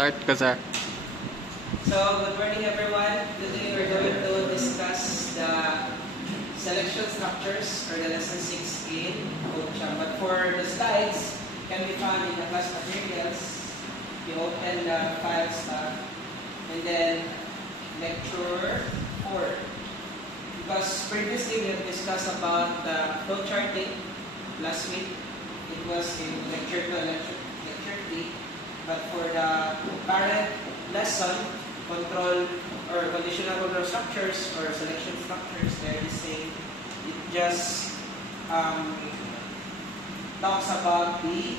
Start ka, sir. So, good morning everyone. Today we're going to discuss the selection structures for the lesson 6 in Coacham. But for the slides, can be found in the class materials. You open the file stuff and then lecture 4. Because previously we have discussed about the flow charting last week. It was in lecture 2 and lecture 3. But for the current lesson, control or conditional control structures or selection structures, they're the same. It just talks about the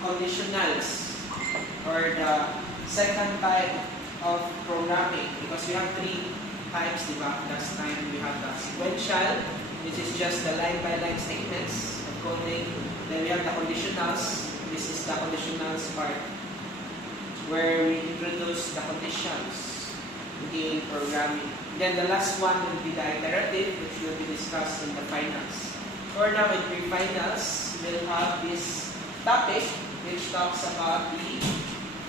conditionals or the second type of programming, because we have 3 types, diba? Last time we have the sequential, which is just the line-by-line statements of coding. Then we have the conditionals. This is the conditionals part, where we introduce the conditions in programming. Then the last one will be the iterative, which will be discussed in the finals. For now, in pre-finals, we'll have this topic, which talks about the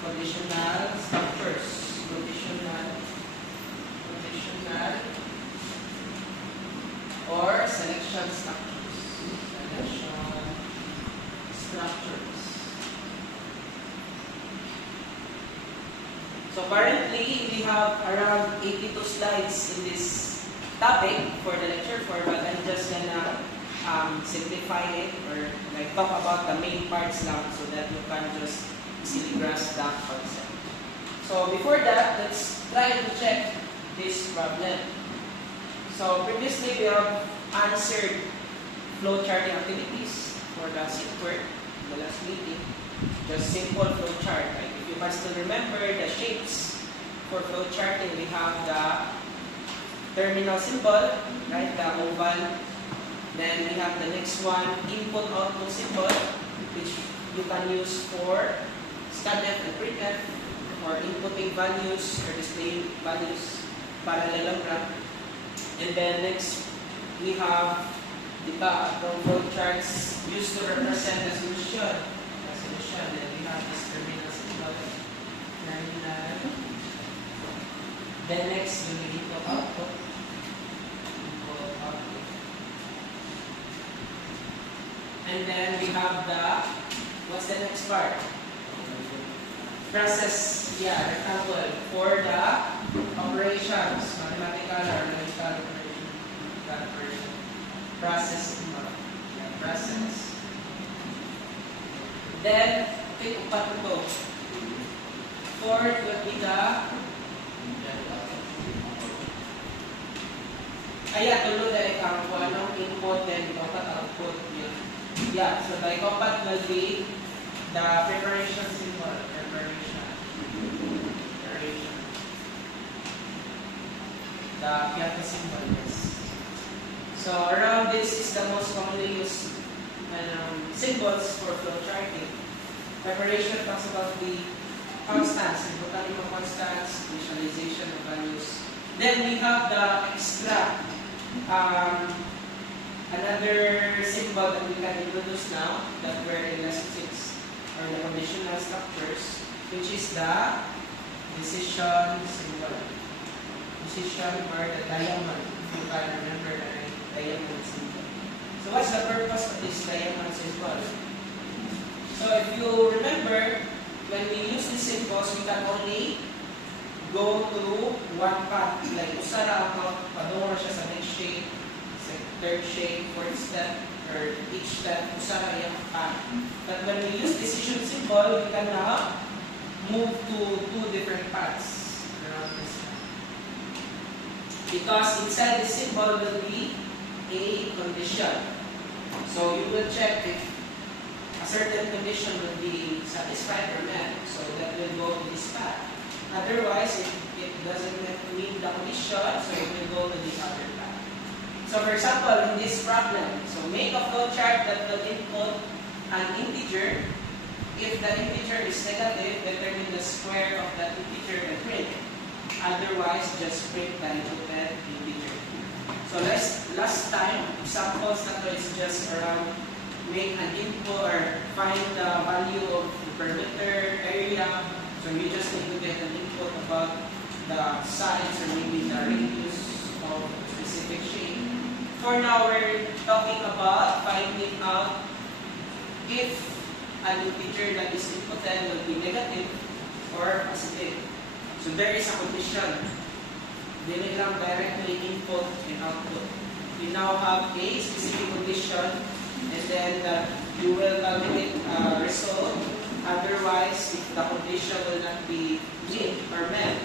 conditional structures. Conditional or selection structures. Selection structures. So currently, we have around 82 slides in this topic for the lecture 4, but I'm just gonna simplify it or like talk about the main parts now so that you can just easily grasp that concept. So before that, let's try to check this problem. So previously, we have answered flow charting activities for the SIP work in the last meeting. Just simple flow chart. Like if you must still remember the shapes for flow charting, we have the terminal symbol, right? The oval. Then we have the next one, input-output symbol, which you can use for scanf and printf, or inputting values or displaying values, parallelogram. And then next, we have the flow charts used to represent the solution. Then we have this terminal symbol. Terminal. Then next, we will input output. Input output. And then we have the, what's the next part? Process, rectangle for the operations, mathematical or logical operation. Process, process. Then, pick upat ito. Fourth will be the tulo dahil kung anong input and upat output. So the upat will be the preparation symbol. Preparation. The piata symbol, yes. So around this is the most commonly used symbols for flow charting. Preparation talks about the constants, important constants, visualization of values. Then we have the extra, another symbol that we can introduce now that we're in lesson 6, or the conditional structures, which is the decision symbol. Decision or the diamond, if you can remember the diamond symbol. So what's the purpose of this diamond symbol? So if you remember, when we use these symbols, we can only go through one path. Like usara ako, padungo siya sa next shape, third shape, fourth step, or each step, usara yung path. But when we use decision symbol, we can now move to 2 different paths around this path. Because inside the symbol will be a condition. So you will check if a certain condition will be satisfied or met. So that will go to this path. Otherwise, if it doesn't meet the condition, so it will go to this other path. So for example, in this problem, so make a flow chart that will input an integer. If the integer is negative, determine the square of that integer and print. Otherwise, just print the inputted integer. So last time, examples na is just around make an input or find the value of the perimeter area. So you just need to about the size or maybe the radius of specific shape. For now, we're talking about finding out if an integer that is inputted will be negative or positive. So there is a condition. Dealing lang directly input and output. You now have a specific condition, and then you will calculate a result. Otherwise, if the condition will not be met or met,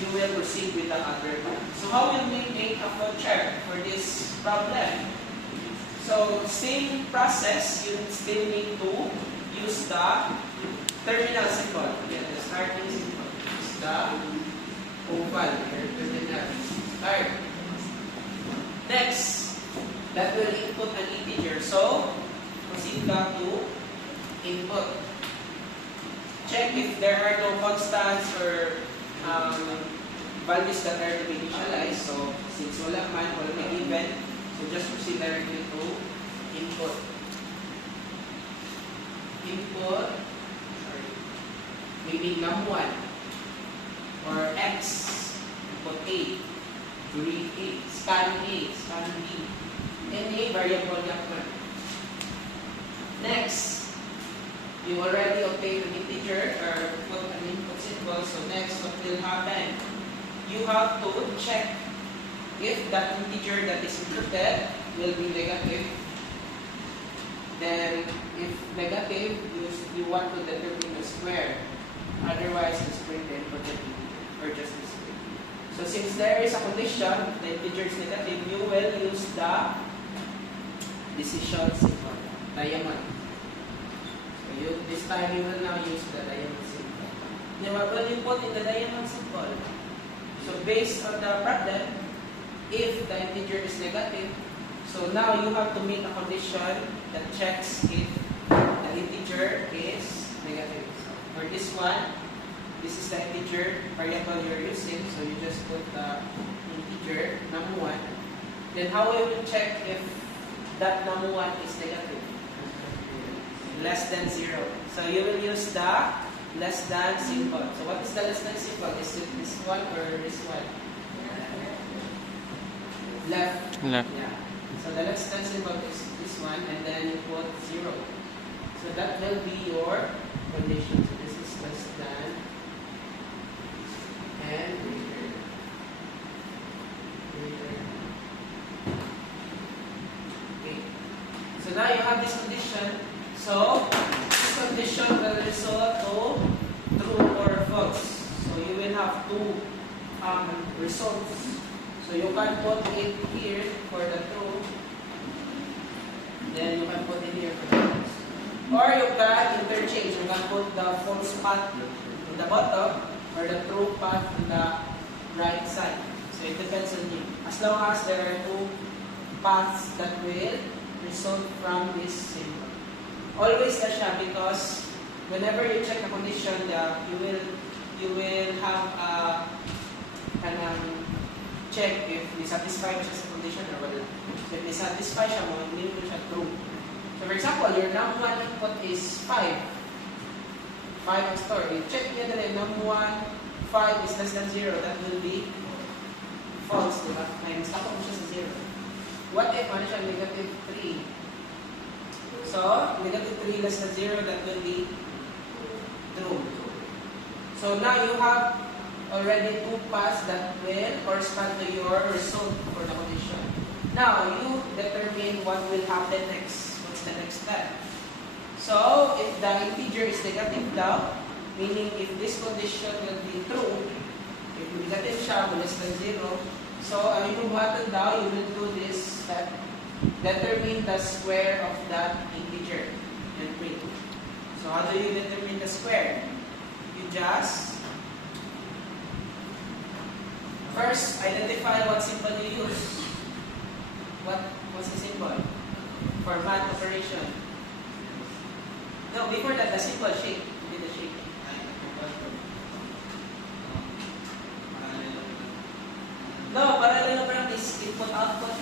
you will proceed with the other one. So how will we make a flow chart for this problem? So same process, you still need to use the terminal symbol. Yeah, the starting symbol is the oval or terminal. Start. Next, that will input an integer. So proceed back to input. Check if there are no constants or values that are to be initialized. So since wala man, wala may given, so just proceed directly to input. Input, sorry, maybe num1 or x, input A, read A, scan B, any variable num1. Next, you already obtained an integer or put an input symbol. So next, what will happen? You have to check if that integer that is inputted will be negative. Then, if negative, you want to determine the square. Otherwise, just bring the inputted integer or just the square. So since there is a condition, the integer is negative, you will use the decision symbol, diamond. So this time you will now use the diamond symbol. Then what will you put in the diamond symbol? So based on the problem, if the integer is negative, so now you have to make a condition that checks if the integer is negative. So for this one, this is the integer variable you're using. So you just put the integer num1. Then how will you check if that num1 is negative? Less than 0. So you will use the less than symbol. So what is the less than symbol? Is it this one or this one? Left. Left. Yeah. So the less than symbol is this one, and then you put 0. So that will be your condition. So this is less than and greater. Okay. So now you have this condition. So this condition will result to true or false. So you will have two results. So you can put it here for the true, then you can put it here for the false. Or you can interchange. You can put the false path on the bottom or the true path on the right side. So it depends on you. As long as there are two paths that will result from this symbol. Always na siya because whenever you check the condition, you will have a check if ni-satisfy siya sa condition or wala. So if ni-satisfy siya mo, hindi mo siya true. So for example, your num1 input is 5. 5 ang store. You check niya na num1, 5 is less than 0. That will be false, diba? May stop mo siya sa 0. What if ano siya negative 3? So, negative 3 less than 0, that will be true. So now you have already two paths that will correspond to your result for the condition. Now, you determine what will happen next. What's the next step? So, if the integer is negative daw, meaning if this condition will be true, if negative siya, less than 0, so ang inubuhatan daw, you will do this step. Determine the square of that integer and print. So, how do you determine the square? You just first, identify what symbol you use. What's the symbol? For math operation. No, before that, the symbol shape. Hindi the shape. No, parallel is input-output.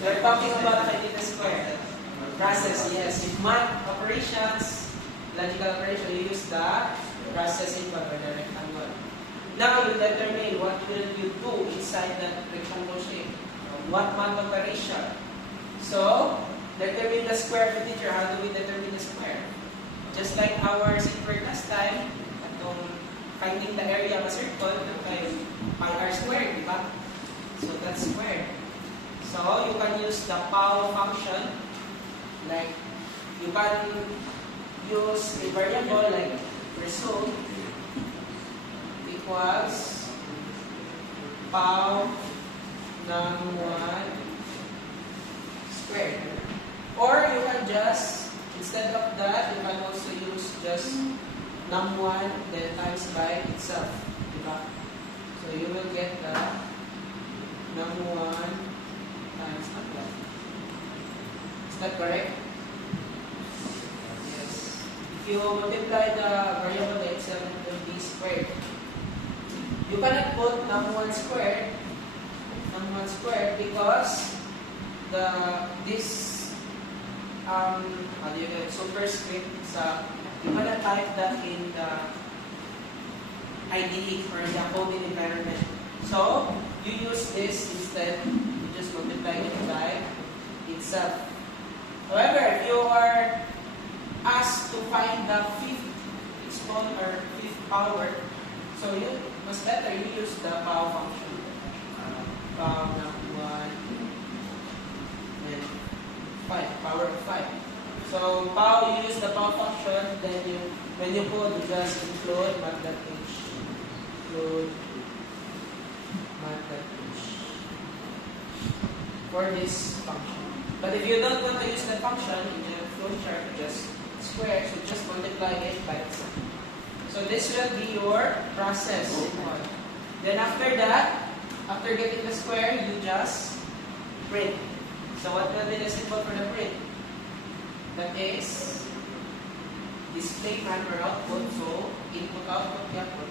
We're talking about the square. Process, yes. In math operations, logical operation, you use the process symbol or the rectangle. Now you determine what will you do inside that rectangle shape. What math operation? So, determine the square of the teacher. How do we determine the square? Just like our secret last time, atong finding the area of a circle, pi r squared, di ba? So that's squared. So you can use the POW function, like you can use a variable like result equals POW num1 squared. Or you can just, instead of that, you can also use just num1 then times by itself. Diba? So you will get the num1 times num1. Is that correct? Yes. If you multiply the variable itself, it will be squared. You cannot put num1 squared because this how do you get superscript sa you cannot type that in the IDE or in the coding environment. So you use this instead. You just multiply it by itself. However, if you are asked to find the fifth exponent or fifth power, so you must better you use the POW function. POW num1 and 5, power of 5. So POW, you use the POW function, then when you code, you just include math.h. Include math.h for this function. But if you don't want to use that function in the flowchart, just square, so just multiply it by itself. So this will be your process. Then after that, after getting the square, you just print. So what will be the symbol for the print? That is display man or output. So input, output, output.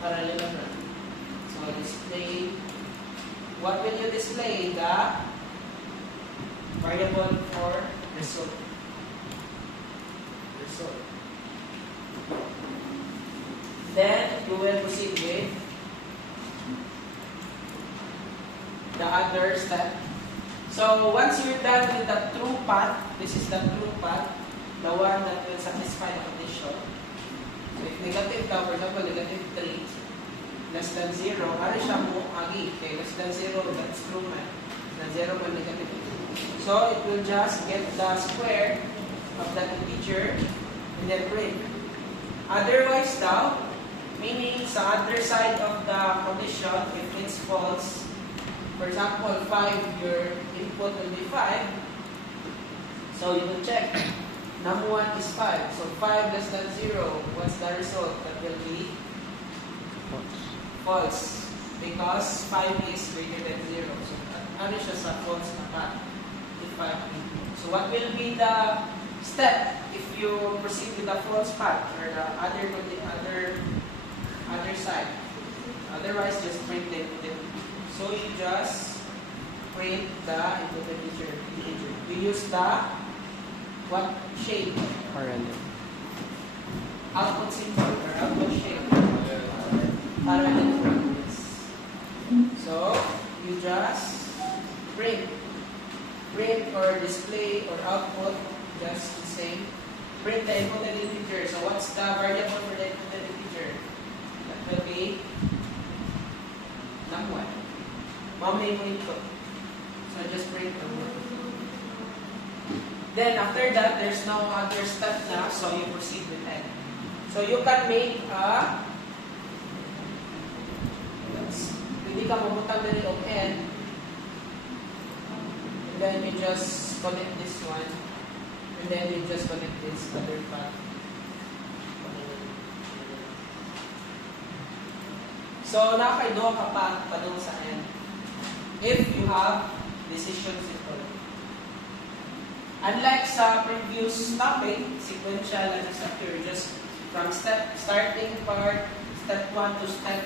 Parallel na. So display. What will you display? The variable for result. Then you will proceed with the other step. So once you're done with the true path, this is the true path, the one that will satisfy the condition. So if negative daw, for example, negative 3, less than 0, ano siya mo agi? Okay, less than 0, that's true man. Less than 0 man negative 2. So it will just get the square of that integer and then print. Otherwise daw, meaning sa other side of the condition, if it's false, for example, 5, your input will be 5. So you will check. Num1 is 5. So 5 less than 0. What's the result? That will be false. Because 5 is greater than 0. So ano siya sa false na path? If 5 input. So what will be the step if you proceed with the false path or the other side? Otherwise, just print it. So you just print the integer. You use the what shape? Parallel. Output symbol or output shape. Parallel. So you just print or display or output just the same. Print the inputted integer. So what's the variable for the inputted integer? That will be num1. Mamay mo input. So just print num1. Then after that, there's no other step na, so you proceed with n. So you can make a hindi ka mabutang din of n. And then you just connect this one. And then you just connect this other path. So, nakakaido ka pa doon sa n. If you have decision simple. Unlike sa previous topic, sequential and structure, just from starting part, step 1 to step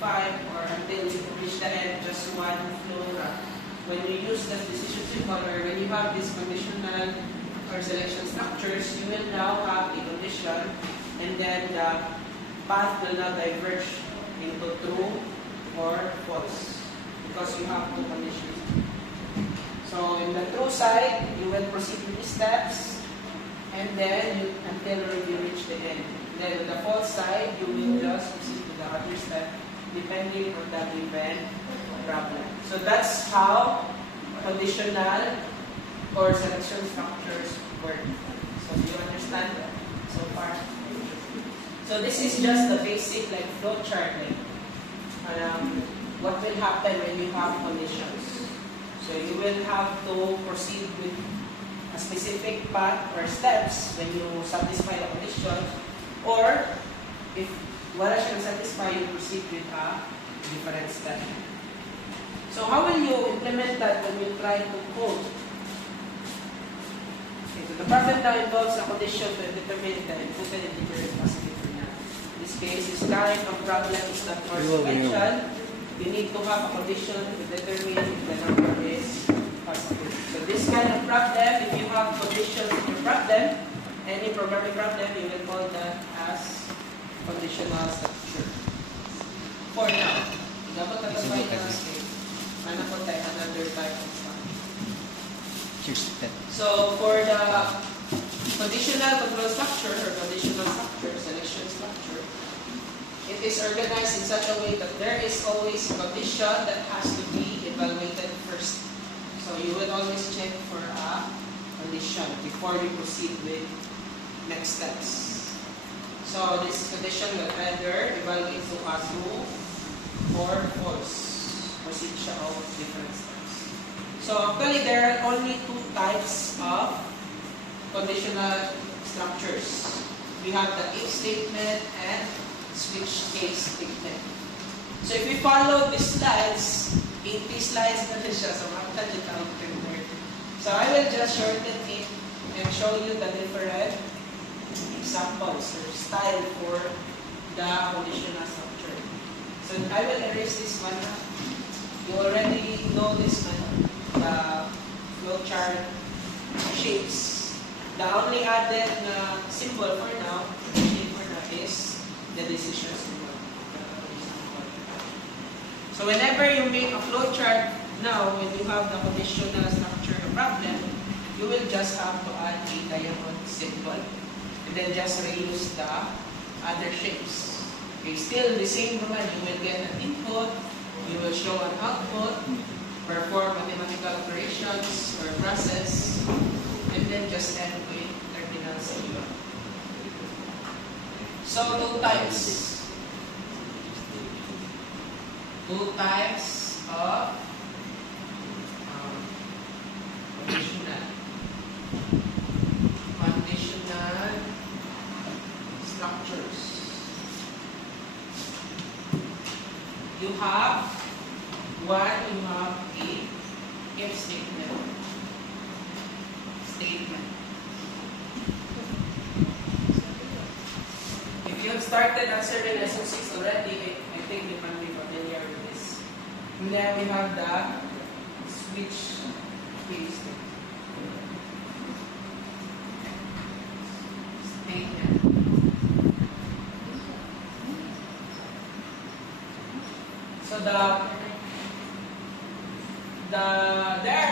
5, or until you reach the end, just one flow. When you use the decision symbol, or when you have these conditional or selection structures, you will now have a condition, and then the path will not diverge into true or false because you have two conditions. So in the true side, you will proceed with the steps and then until you reach the end. Then on the false side, you will just proceed to the other step depending on the given problem. So that's how conditional or selection structures work. So do you understand that so far? So this is just the basic like flow chart. What will happen when you have conditions? So you will have to proceed with a specific path or steps when you satisfy the condition, or if wala siyang satisfy, you proceed with a different step. So how will you implement that when you try to code? Okay, so the problem now involves a condition to determine the inputted integer positive or not. In this case, this kind of problem is not first mentioned. You need to have a condition to determine if the number is positive. So this kind of problem, if you have conditions in your problem, any programming problem, you will call that as conditional structure. For now, dapat tatapay ka kasi another type of structure. So for the conditional control structure or conditional structure, selection structure, it is organized in such a way that there is always a condition that has to be evaluated first. So you will always check for a condition before you proceed with next steps. So this condition will either evaluate to a true or false. Proceed siya of different steps. So actually there are only two types of conditional structures. We have the if statement and switch case statement. So if we follow these slides, 80 slides na rin siya, so makakita niyo. So I will just shorten it and show you the different examples or style for the conditional structure. So I will erase this one. You already know this one, the flowchart shapes. The only added symbol for now, is the decision symbol. So whenever you make a flowchart now, when you have the conditional structure problem, you will just have to add a diamond symbol and then just reuse the other shapes. Okay, still the same naman, you will get an input, you will show an output, perform mathematical operations or process, and then just end with terminal zero. So two types of conditional structures. You have one, you have a if statement. If you have started answering lesson 6 already, I think you can be familiar with this. And then we have the switch case statement. So there are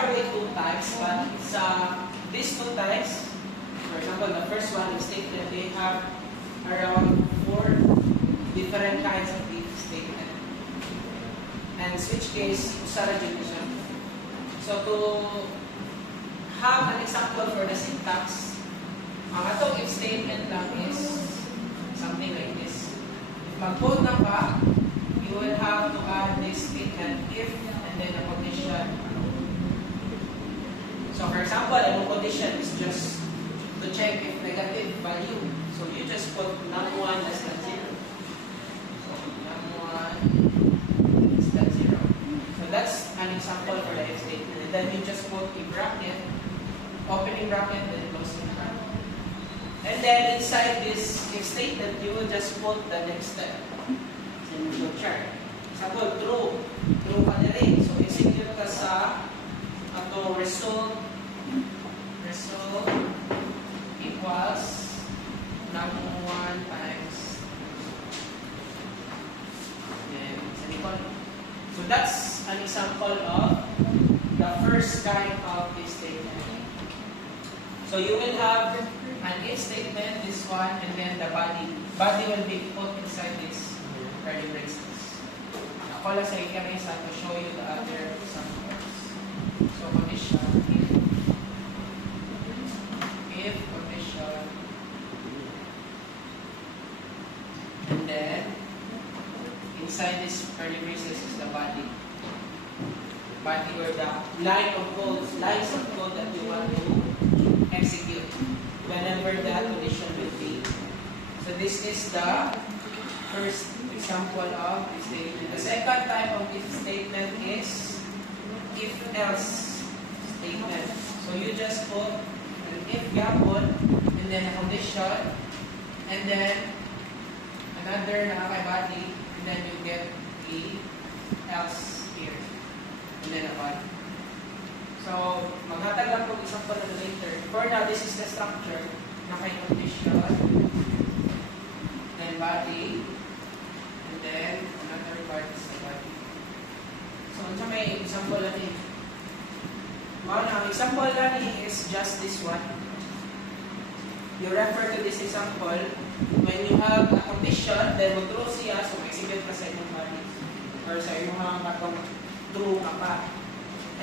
only two types, but these two types, for example, the first one is statement, they have around 4 different kinds of if statement. And switch case, usara din siya. So to have an example for the syntax, ang atong if statement lang is something like this. If mag-code na ka, you will have to add this statement if and then a condition. So for example, a condition is just to check if negative value. So you just put num1 less than 0. So num1 less than 0. So that's an example for the if statement. And then you just put a bracket, opening bracket, then closing bracket. And then inside this if statement, you will just put the next step. So you will chart. Example, true. True pa rin. So execute ka sa ato result equals num1 times So that's an example of the first kind of if statement. So you will have an if statement, this one, and then the body. Body will be put inside this curly braces. Ako lang sa ikamisa to show you the other examples. So condition, if condition, and then inside this curly braces is the body. Body or the lines of code that you want to execute whenever that condition will be. So this is the first example of if statement. The second type of if statement is if-else statement. So you just put an if yapon and then a condition and then another nakakay body and then you get the else here and then a body. So maghatag lang po example na later. For now, this is the structure. Nakay condition, then body, and then another part is the body. So unsa may example natin? Ang example natin is just this one. You refer to this example when you have a condition, then mag-true siya, so execute ka sa inyong body or sa inyong katong true ka pa.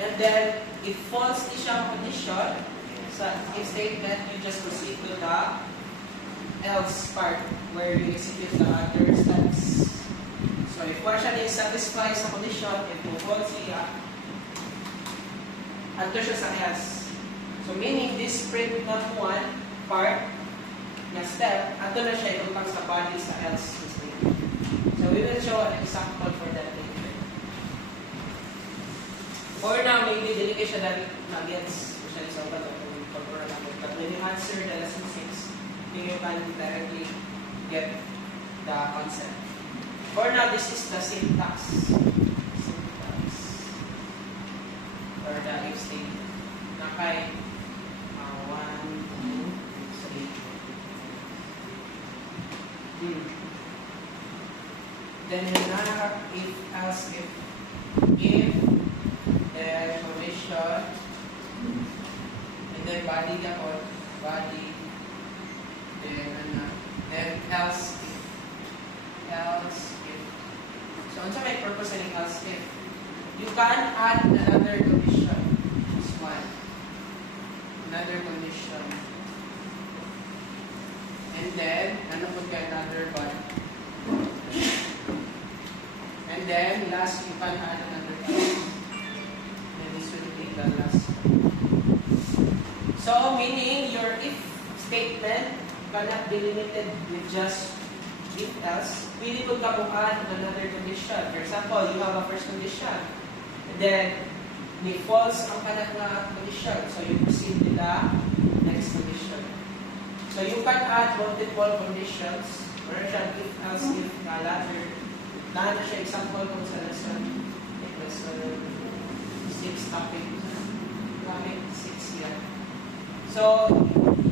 And then, if false di siya condition, sa if statement, you just proceed to the else part where you execute the other steps. So, if partial is satisfied sa condition, if false siya, ato siya sa else. So, meaning this print not one part na step, ato na siya itutang sa body sa else statement. So, we will show an example for that later. For now, maybe dili kayo siya dali na-gets. Siya sa upat o pag-program natin. But when you answer the lesson 6, you can directly get the concept. For now, this is the syntax. Or the if statement. Nakay 1, 2, 3. Then, if, else, if, then condition, and then body or body, then else if. So, ano may purpose ng else if? You can add another condition. This one. Another condition. And then, ano po ka another body? And then, last, you can add another body. The last one. So, meaning your if statement cannot be limited with just if else. Pwede kong kabukaan another condition. For example, you have a first condition. And then, may false ang kanat na condition. So, you proceed with the next condition. So, you can add multiple conditions. For example, if else, if latter. Lahat siya example kung sa lesson. Like lesson 6 topic. 6 here. So,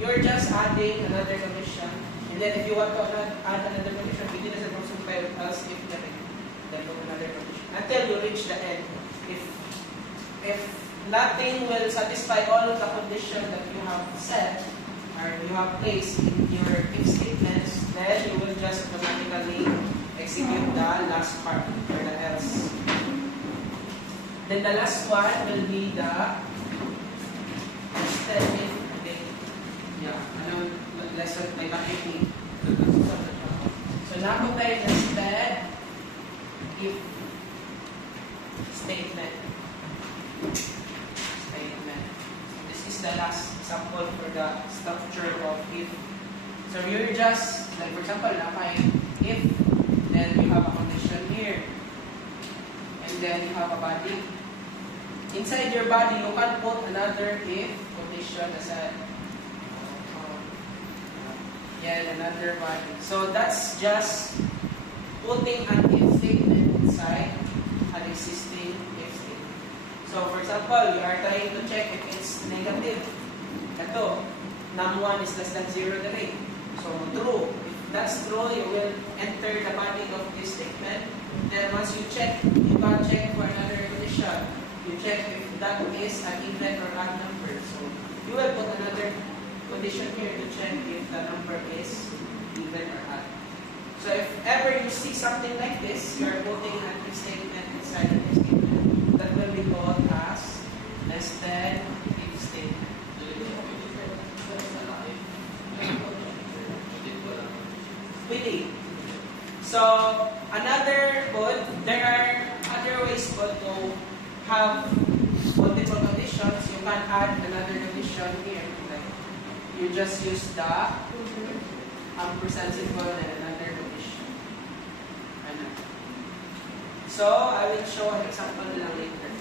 you're just adding another condition. And then if you want to add another condition, begin as a function by else if then another condition. Until you reach the end. If nothing will satisfy all of the conditions that you have set or you have placed in your if statements, then you will just automatically execute the last part or the else. Then the last one will be the instead if, okay, yeah, ano, lesson, may makikita. So, nako tayo instead if statement. This is the last example for the structure of if. So, you're just, like for example, if, then you have a condition here. And then you have a body. Inside your body, you can put another if condition as a another body. So that's just putting an if statement inside an existing if statement. So for example, we are trying to check if it's negative. Ito, num1 is less than 0 dali. So true. If that's true, you will enter the body of this statement. Then once you check, you can check for another condition. You check if that is an even or odd number. So you will put another condition here to check if the number is even or odd. So if ever you see something like this, you are putting an if statement inside of this statement. That will be called as less than if statement. Really. So another code, there are other ways to have multiple conditions. You can add another condition here. Like you just use the ampersand symbol and another condition. So I will show an example lang later.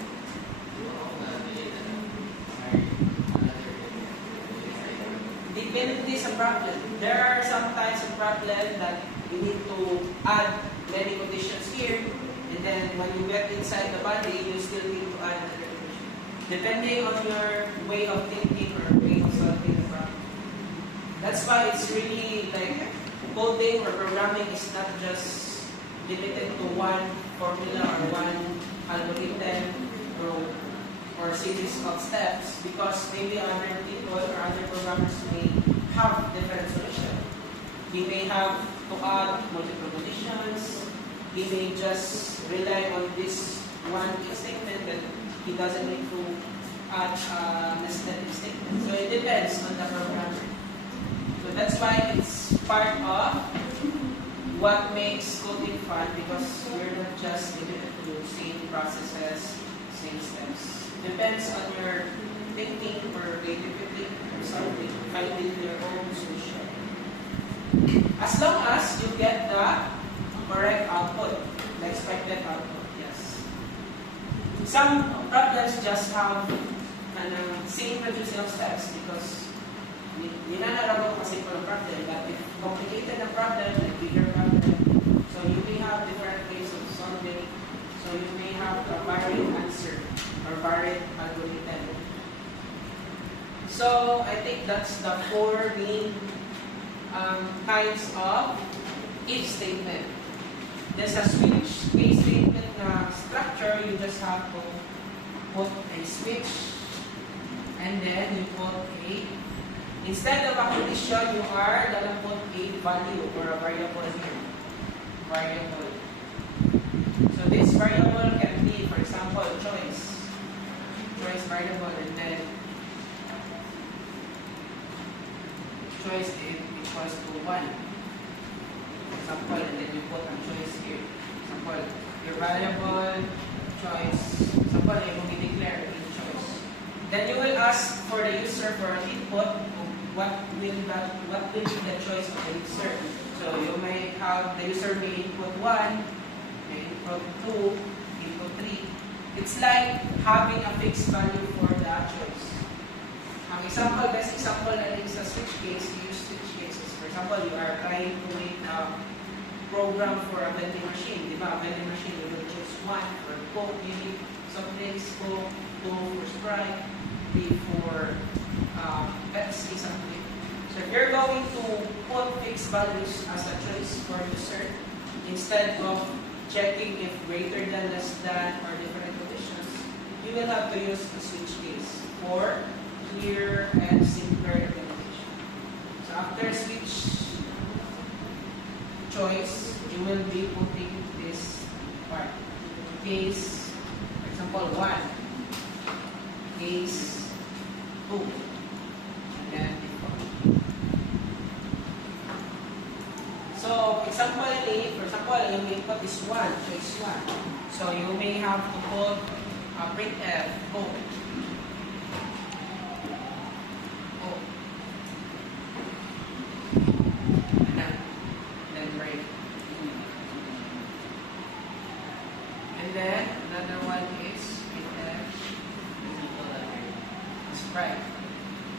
Dependency is a problem. There are some types of problem that you need to add many conditions here, and then when you get inside the body, you still need to add another condition. Depending on your way of thinking or way of solving the problem. That's why it's really like coding or programming is not just limited to one formula or one algorithm or series of steps, because maybe other people or other programmers may have different solutions. He may have to add multiple conditions. He may just rely on this one statement that he doesn't need to add a nested statement. So it depends on the programmer. So that's why it's part of what makes coding fun, because you're not just limited to same processes, same steps. Depends on your thinking or creativity or something, finding your own solution. As long as you get the correct output, the expected output, yes. Some problems just have same reducing of steps because ninanarago kasi po ng problem, but if complicated na problem, like bigger problem, so you may have different ways of solving, so you may have a varied answer or varied algorithm. So I think that's the four main kinds of if statement. There's a switch case statement structure. You just have to put a switch, and then you put a, instead of a condition, you are gonna put a value or a variable here. Variable. So this variable can be, for example, choice variable, and then choice equals to 1. For example, and then you put a choice here. For example, your variable choice, for example, you will declare in choice. Then you will ask for the user for an input. What will be the choice of the user? So you may have the user may input 1, may input 2, input 3. It's like having a fixed value for the choice. Ang example, best example na rin sa switch case, you use switch cases. For example, you are trying to make a program for a vending machine. Di ba? A vending machine, you will choose 1 for Coke, maybe soft drinks, Coke, 2 for Sprite, 3 for Pepsi, something. So if you're going to put fixed values as a choice for user, instead of checking if greater than, less than, or different conditions, you will have to use the switch case for clear and simpler implementation. So after switch choice, you will be putting this part. Case, for example, 1. Case 2. And then so, example, for example, yung input is 1, choice 1. So, you may have to put a printf, Coke. Then break. And then, another one is printf, Sprite.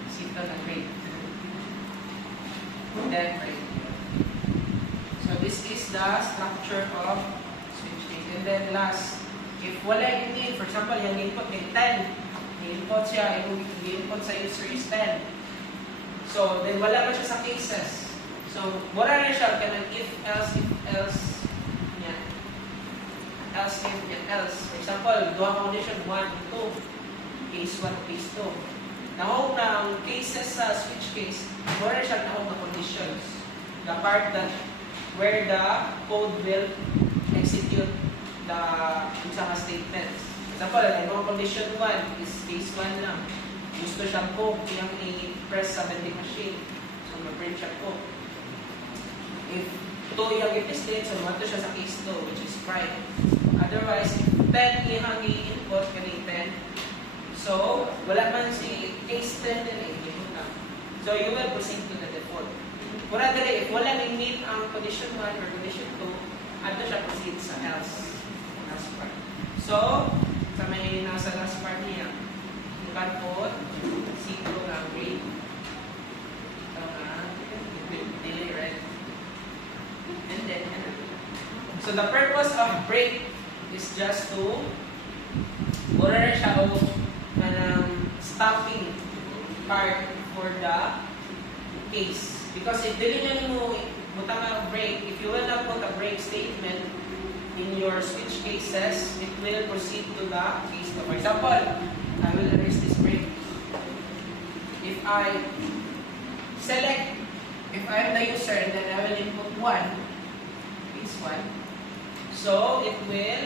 Simple and break. Then break. So this is the structure of switch case. And then last, if wala yung need, for example, yung input may 10, i-input siya, i-input sa user is 10. So then wala pa siya sa cases. So, mura na siya kanang if, else, yan. Else, if, yan, else. For example, duha condition 1 and 2. Case 1, case 2. Now, na ang cases sa switch case, mura na siya na conditions. The part that where the code will execute the isang statements. For example, ang condition 1 is case 1 lang. Gusto siya po yung i-press sa vending machine. So, mag-print siya po. If 2 yung i-state, so mato siya sa case 2, which is prime. Otherwise, if 10 yung i-input, kani 10. So, wala man si case 10 din lang. So, you will proceed to the default. Mura dali, if wala nang meet ang condition 1 or condition 2, ato siya proceed sa else. Last part. So, sa may nasa last part niya, you can put zero na grade. Ito nga, delay, right? And then, so the purpose of break is just to mura na siya o stopping part for the case. Because if dili nyo mo butang ang break, if you will not put a break statement in your switch cases, it will proceed to the case. For example, I will erase this break. If I select, if I am the user, and then I will input 1, case 1. So it will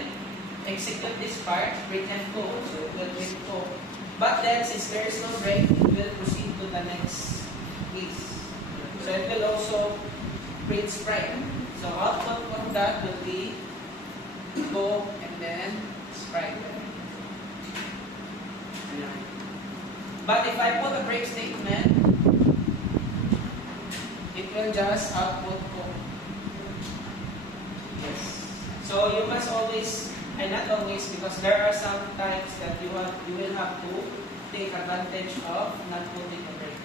execute this part, print and code. So it will print code. But then, since there is no break, it will proceed to the next case. So it will also print sprite. So output of that will be go and then sprite. But if I put a break statement, it will just output go. Yes. So you must always, and not always, because there are some times that you will have to take advantage of not putting a break.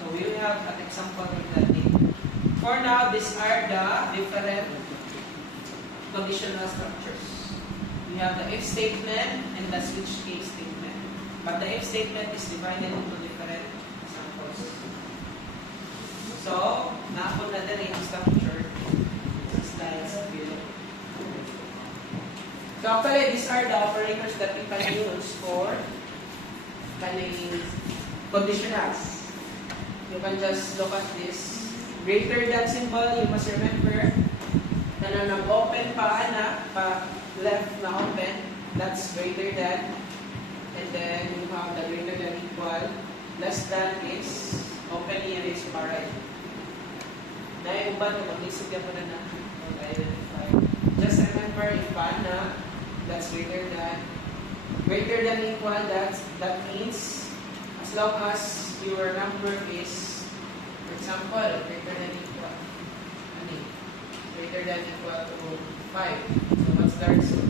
So we will have an example of that later. For now, these are the different conditional structures. We have the if statement and the switch case statement. But the if statement is divided into different examples. So, naapon na din yung structure sa slides below. So actually, these are the operators that we can use for conditionals. You can just look at this. Greater than symbol, you must remember na nag-open pa left na open, that's greater than. And then you have the greater than equal. Less than is open here is far right. Dahil uban na mag-isip yan pa na identify. Just remember if na, that's greater than equal, that means as long as your number is, for example, greater than equal to 5. So what's the result?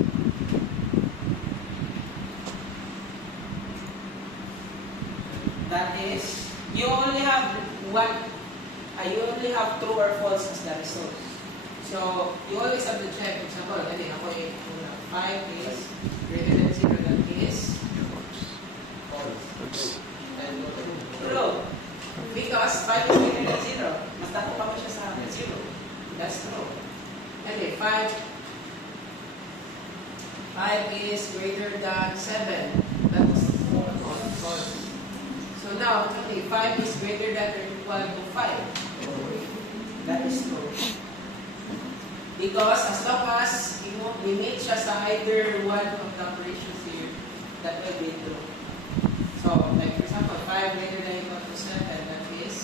That is, you only have true or false as the result. So you always have to check. For example, ako 5 is greater than 0, that is false. True. Because 5 is greater than 0. Mas dako pa siya sa 0. That's true. Okay, 5 is greater than 7. That's false. So now, 5 is greater than or equal to 5. That is true. Because as long as you meet siya sa either one of the operations here, that will be true. So, like for example, 5 greater than or equal to 7, that is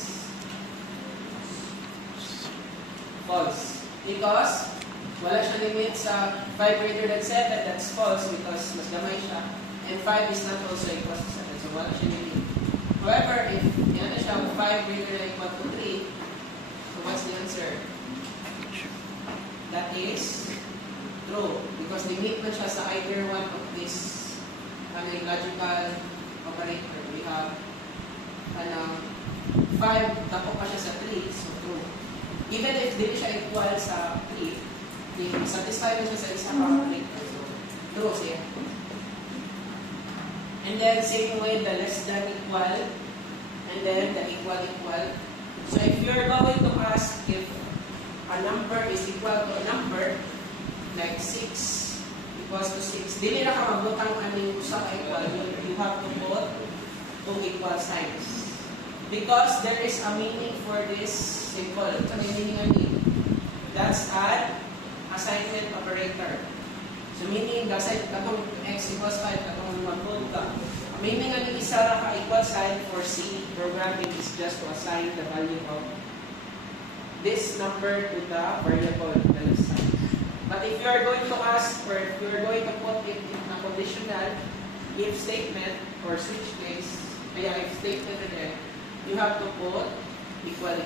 false. Because wala siya limit sa 5 greater than 7, that's false because mas gamay siya. And 5 is not also equal to 7, so wala siya limit. However, if yan na siya 5 greater than or equal to 3, so what's the answer? That is true because limit mo siya sa either one of these logical operator. We have 5, dako pa siya sa 3, so true. Even if dili siya equal sa 3, satisfy mo siya sa isang operator, so true siya. And then same way, the less than equal, and then the equal, So if you're going to ask if a number is equal to a number, like 6 equals to 6, dili na ka magbutang aning usa ka equal, you have to put two equal signs. Because there is a meaning for this symbol. Ito may meaning ani. That's an assignment operator. So meaning, katong x equals 5, katong mag-put ka. Meaning ang isa ra ka equal sign for C programming is just to assign the value of this number to the variable value sign. But if you are going to ask, or if you are going to put it in a conditional if statement or switch case, kaya if statement again, you have to put equal.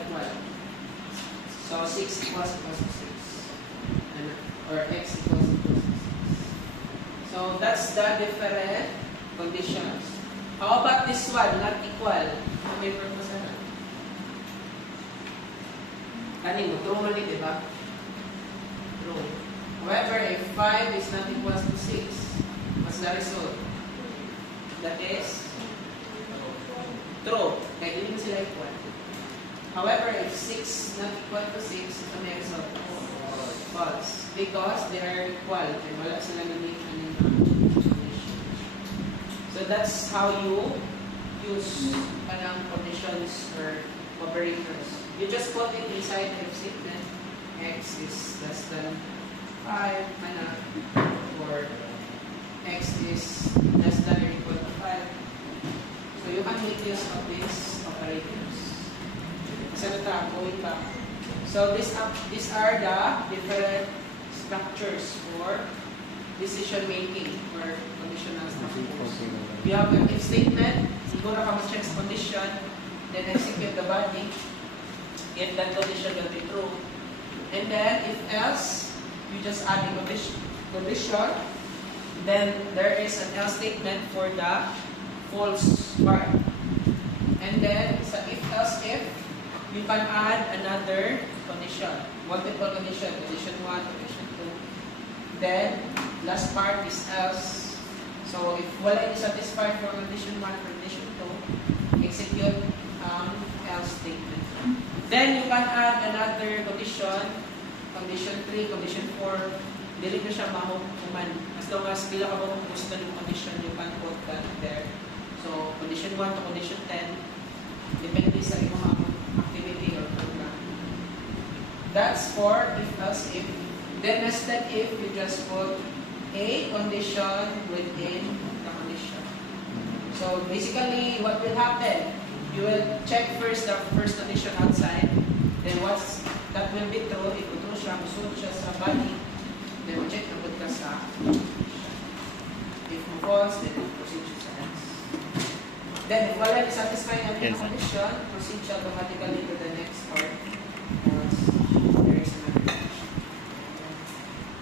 So 6 equals to 6. Or x equals to 6. So that's the different conditions. How about this one, not equal? Ano may purpose na? Kanino? True man di ba? True. However, if 5 is not equals to 6, what's the result? That is true. Kaya hindi mo sila equal. However, if 6 not equal to 6, ito may result. False. Because they are equal. Kaya wala sila nilingkan ng condition. So that's how you use conditions or operators. You just put it inside the statement. X is less than 5, or x is less than or equal to 5. So you can make use of these operators. Going back. So these are the different structures for decision making or conditional structures. You have an if statement, siguro ka mag-check sa condition, then execute the body if that condition will be true. And then if else, you just add a condition, then there is an else statement for the false part. And then sa if else if, you can add another condition, multiple condition, condition 1, condition 2. Then last part is else. So if wala is satisfied for condition 1, condition 2, execute else statement. Then you can add another condition, condition 3, condition 4. Dili na siya mahukuman. As long as pila ka ba kung gusto ng condition, you can put that there. So condition 1 to condition 10, depende sa imong activity or program. That's for if else if. Then nested if, you just put a condition within the condition. So basically, what will happen? You will check first the first condition outside. Then what's that will be true? If true siya, musunod siya sa body, then check na ka sa condition. If false, then proceed siya sa else. Then if wala is satisfied na yung condition, proceed siya automatically to the next part. Else, there is another condition.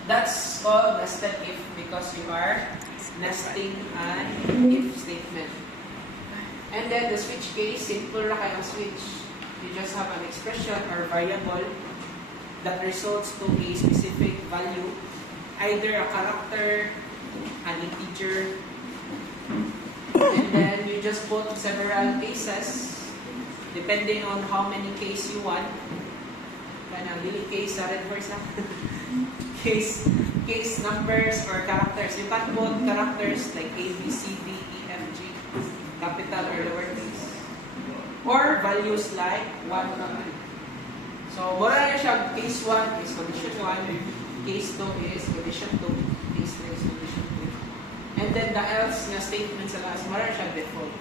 That's called nested if because you are nesting an if statement. And then the switch case, simple na kayong switch. You just have an expression or variable that results to a specific value, either a character, an integer, and then you just put several cases depending on how many cases you want. Kana dili case sa red verse na. case numbers or characters. You can put characters like A, B, C, D, E, F, G, capital or lowercase. Or values like 1 to 9. So, mura na siya, case 1 is condition 1, case 2 is condition 2, case 3 is condition 3. And then the else na statement sa last, mura na siya default.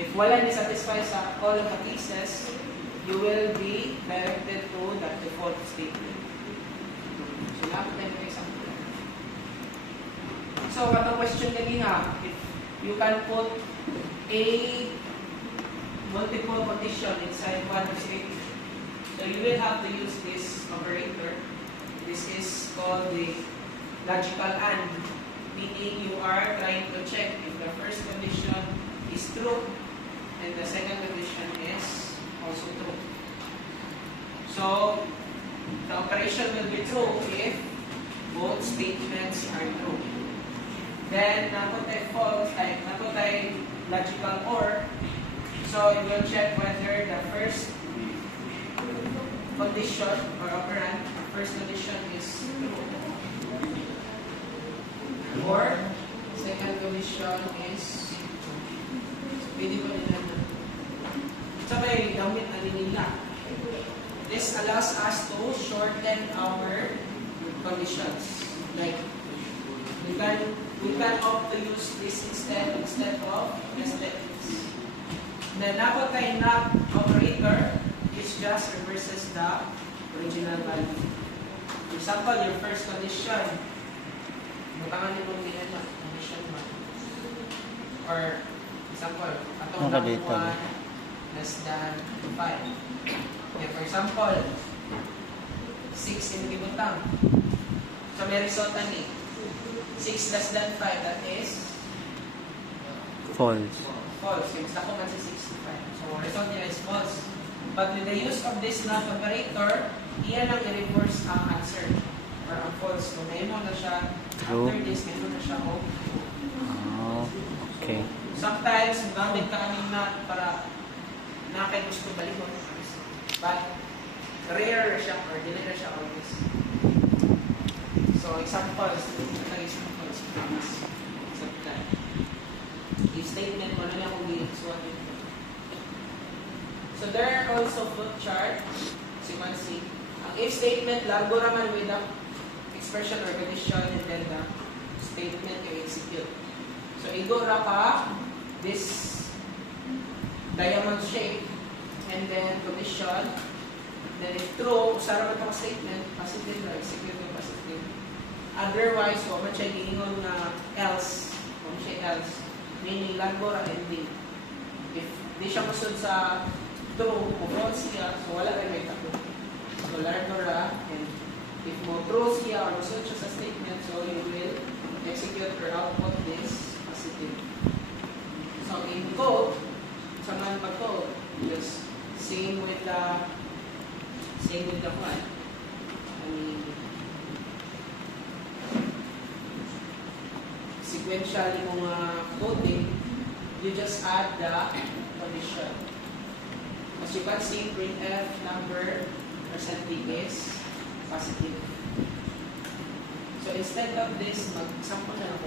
If wala ni satisfy sa all of the cases, you will be directed to the default statement. So, lapit tayo ng example. So, katong question kanina, if you can put a multiple condition inside one statement, so you will have to use this operator. This is called the logical AND, meaning you are trying to check if the first condition is true and the second condition is also true. So, the operation will be true if both statements are true. Then, naputay false, naputay logical OR. So, you will check whether the first condition or operand, our first condition is true. Or second condition is pwede ko nila na. So may gamit na nila. This allows us to shorten our conditions. Like we can opt to use this instead of nested ifs. Then napot kay not operator is just reverses the original value. For example, your first condition, butangan nyo kung nila condition 1. Or example, atong number 1 less than 5. Okay, for example, 6 in gibutang. So may result ni 6 less than 5, that is false. False. Yung ako man sa 65. So result niya is false. But with the use of this not operator, iyan ang i-reverse ang answer or ang false. Kung may mo na siya, True. after this, may mo na siya o Oh, okay. sometimes, gamit ka kaming not para nakay gusto balikon. But, rare siya or dili na siya always. So, examples. Examples. Example. If statement mo na lang kung ginagawa nito. So, there are also flow chart. As you can see. Ang if statement, largo naman with the expression or condition and then the statement you execute. So, igora pa this diamond shape and then condition. Then if true, usara ba itong statement, positive na, execute yung positive. Otherwise, kung man siya giingon na else, kung siya else, meaning largo ra ending. If di siya musod sa true, o false siya, so wala rin may tako. So largo ra, and if mo true siya or musod siya sa statement, so you will execute or output this positive. So in code, sa man pag-code, just same with the one. I mean, sequential yung coding, you just add the condition. As you can see, printf number percentage is positive. So instead of this, mag-example na ako.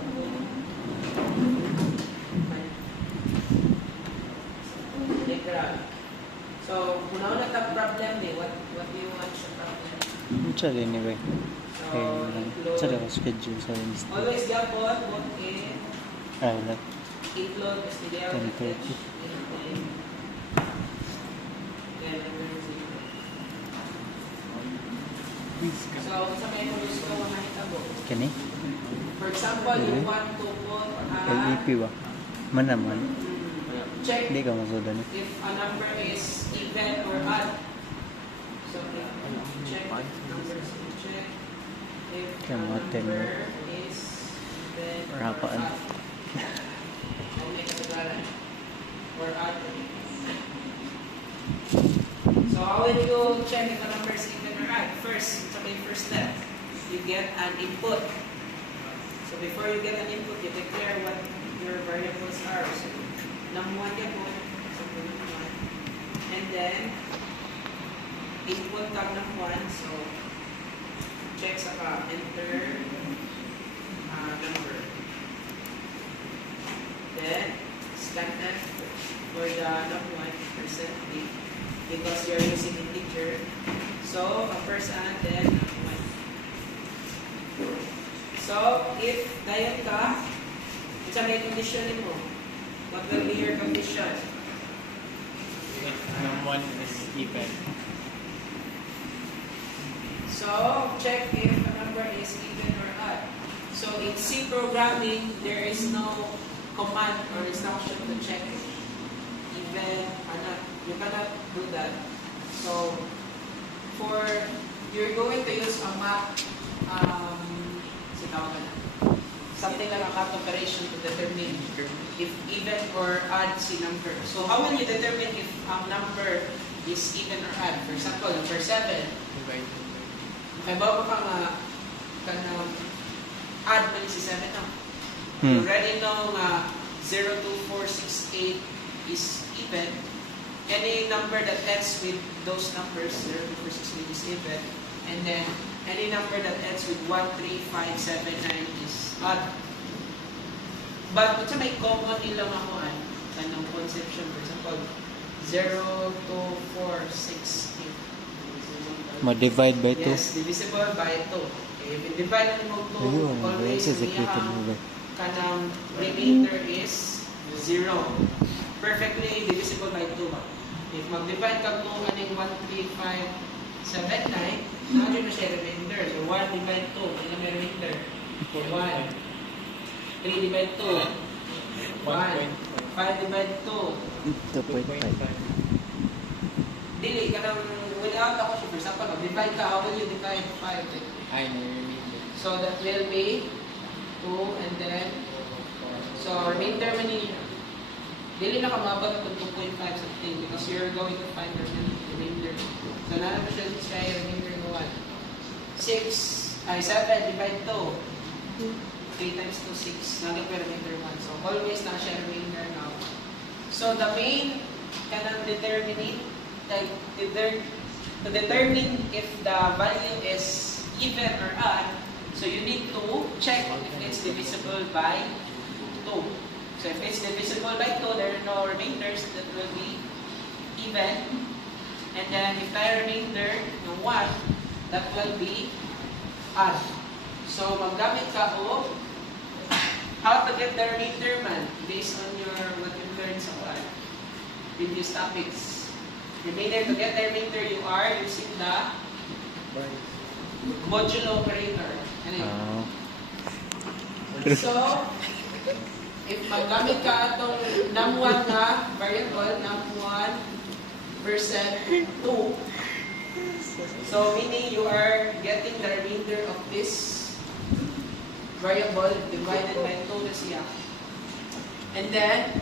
Literal. So, una-una tag problem what do you want sa problem? Actually, anyway. So, Okay, sa daw schedule sa list. always gapon, book in, Like include, STDL, 10:30. So, sa may gusto ko mahitabo. Kani? For example, you want to put LEP ba? Man naman. check Hindi ka masudan. if a number is even or odd. So, check numbers. Check if a Kaya mga 10 number is even or Rapaan. odd. I'll make a tagalan. Or odd. So, how will you check if a number is even or odd? First, sa may first step, you get an input. So, before you get an input, you declare what your variables are. So, num1 yan po. So, num1. And then, input tag num1. So, check sa ka. Enter number. Then, scanf for the num1 percentage because you're using integer. So, a percent, then num1. So, if dayon ka, isa may condition mo. What will be your condition? Num1 is even. So, check if a number is even or odd. So, in C programming, there is no command or instruction to check it. Even or not. You cannot do that. So, you're going to use a map, something like a math operation to determine if even or odd si number. So how will you determine if a number is even or odd? For example, number 7. May bawa ka nga add man si 7 no? You already know 0, 2, 4, 6, 8 is even. any number that ends with those numbers, 0 to 4, 6 is even. And then, any number that ends with 1, 3, 5, 7, 9 is odd. But, kung sa may common nilang ako, anong conception, for example, 0, 2, 4, 6, 8. Ma-divide by 2. Yes, divisible by 2. Okay, if you divide mo 2, Ayun, always executed mo ba? kanang remainder is 0. Perfectly divisible by 2 ba? If mag-divide ka kung aning 1, 3, 5, 7, 9, nandiyo na siya remainder. So 1 divide 2, ano may remainder? 1. 3 divide 2, 1. 5 divide 2, 2.5. dili ka nang without ako siya. For example, mag-divide ka, how will you divide 5? Ay, may remainder. So that will be 2 and then so remainder man niya. Dili na ka mabot ng 2.5 something because you're going to find the remainder. So na naman siya yung remainder ng 1. 7 divide 2. 3 times 2, 6. Naging pa remainder 1. So always na siya remainder now. So the main kanang determining to determine if the value is even or odd, so you need to check if it's divisible by 2. So if it's divisible by 2, there are no remainders that will be even. And then if the remainder ng 1, that will be odd. So maggamit ka o how to get the remainder man based on your what you learned sa previous topics. Remainder, to get the remainder, you are using the modulo operator. Ano yun? So, if maggamit ka itong num1 na variable, num1 percent 2, so meaning you are getting the remainder of this variable divided by 2 na siya. And then,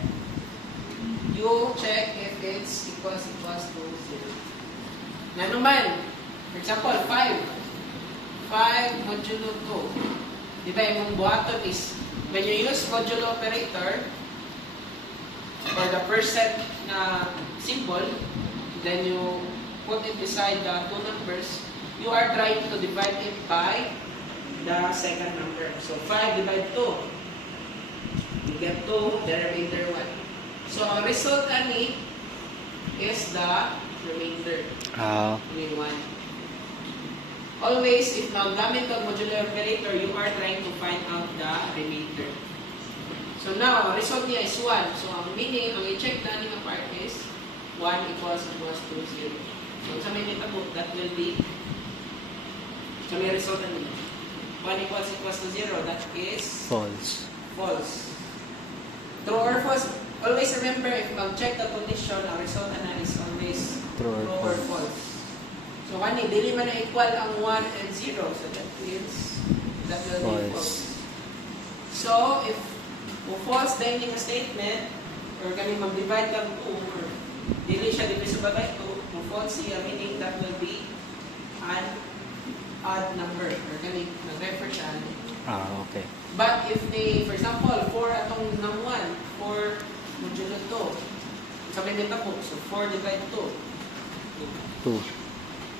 you check if it's equals to 0. Na naman, for example, 5 modulo 2. Di ba, yung buhaton is, when you use modulo operator, or the percent na symbol, then you put it beside the two numbers, you are trying to divide it by the second number. So 5 divide 2. You get 2, the remainder 1. So ang result ani is the remainder. Only 1. Always, if magamit ang modular operator, you are trying to find out the remainder. So now, ang result niya is 1. So ang meaning, ang i-check na nga part is 1 equals to 0. So sa may nitabo, that will be sa may result na niya. 1 equals to 0, that is False. false. True or false? Always remember, if mag-check the condition, ang result na is always True or false. false. So, kani, dili man na equal ang 1 and 0. So, that means, that will be false. So, if false then yung statement, or kani mag-divide kang 2, or dili siya divisible by 2, kung false siya, meaning that will be an odd number. Or kani, nag-refer siya. Okay. But if they, for example, 4 atong nang 1, 4 modulo 2, sabi nito po, so 4 divide 2. 2.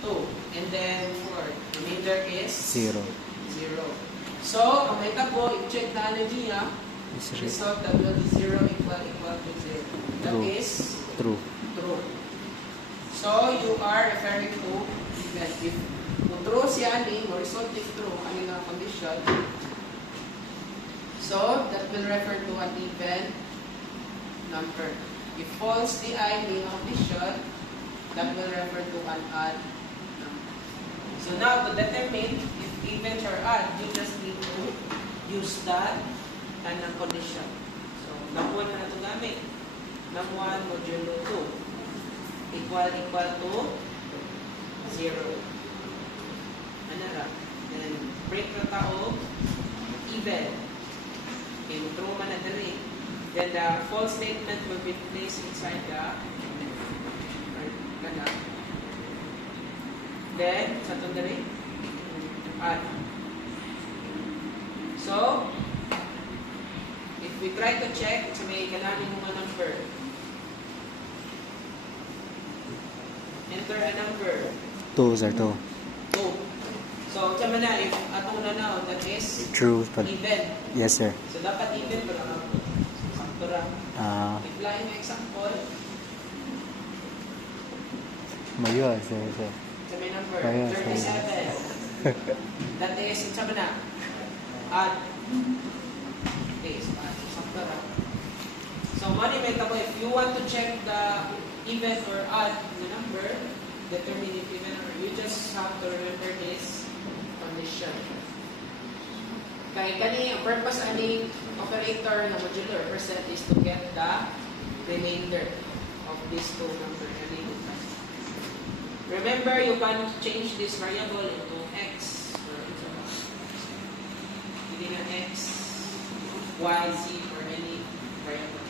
2. And then 4. Remainder is 0. 0. So, ang may tabo, i-check na niya, result that will be 0 equal to 0. That True. is True. true. So, you are referring to even. If true siya ni, mo result is true, ano nga condition. So, that will refer to an even number. If false di ay ni condition, that will refer to an odd number. So now, to determine if even or odd, you just need to use that and ang condition. So, num1 na ito gamit. Num1 modulo 2 equal to 0. Ano ra? Then, break na tao, even. Okay, true man na dali. Then the false statement will be placed inside the gana. Then, sa ito dali, add. So, if we try to check, sa may gananin mga number. enter a number. 2, sir, 2. 2. So, tama na, if atong na that is True. even. Yes, sir. So, dapat even pa lang ako. Sakto ra. If lain nga example, Mayo, sir, sir. sa may number, Kaya, 37. That is, tama na, add. Okay, so add. Sakto ra. So, money ko, if you want to check the even or odd the number, determine if even or you just have to remember this condition. Kaya kani ang purpose ani operator na modular percent is to get the remainder of these two numbers. Remember, you can change this variable into x or into hindi na x, y, z, or any variable.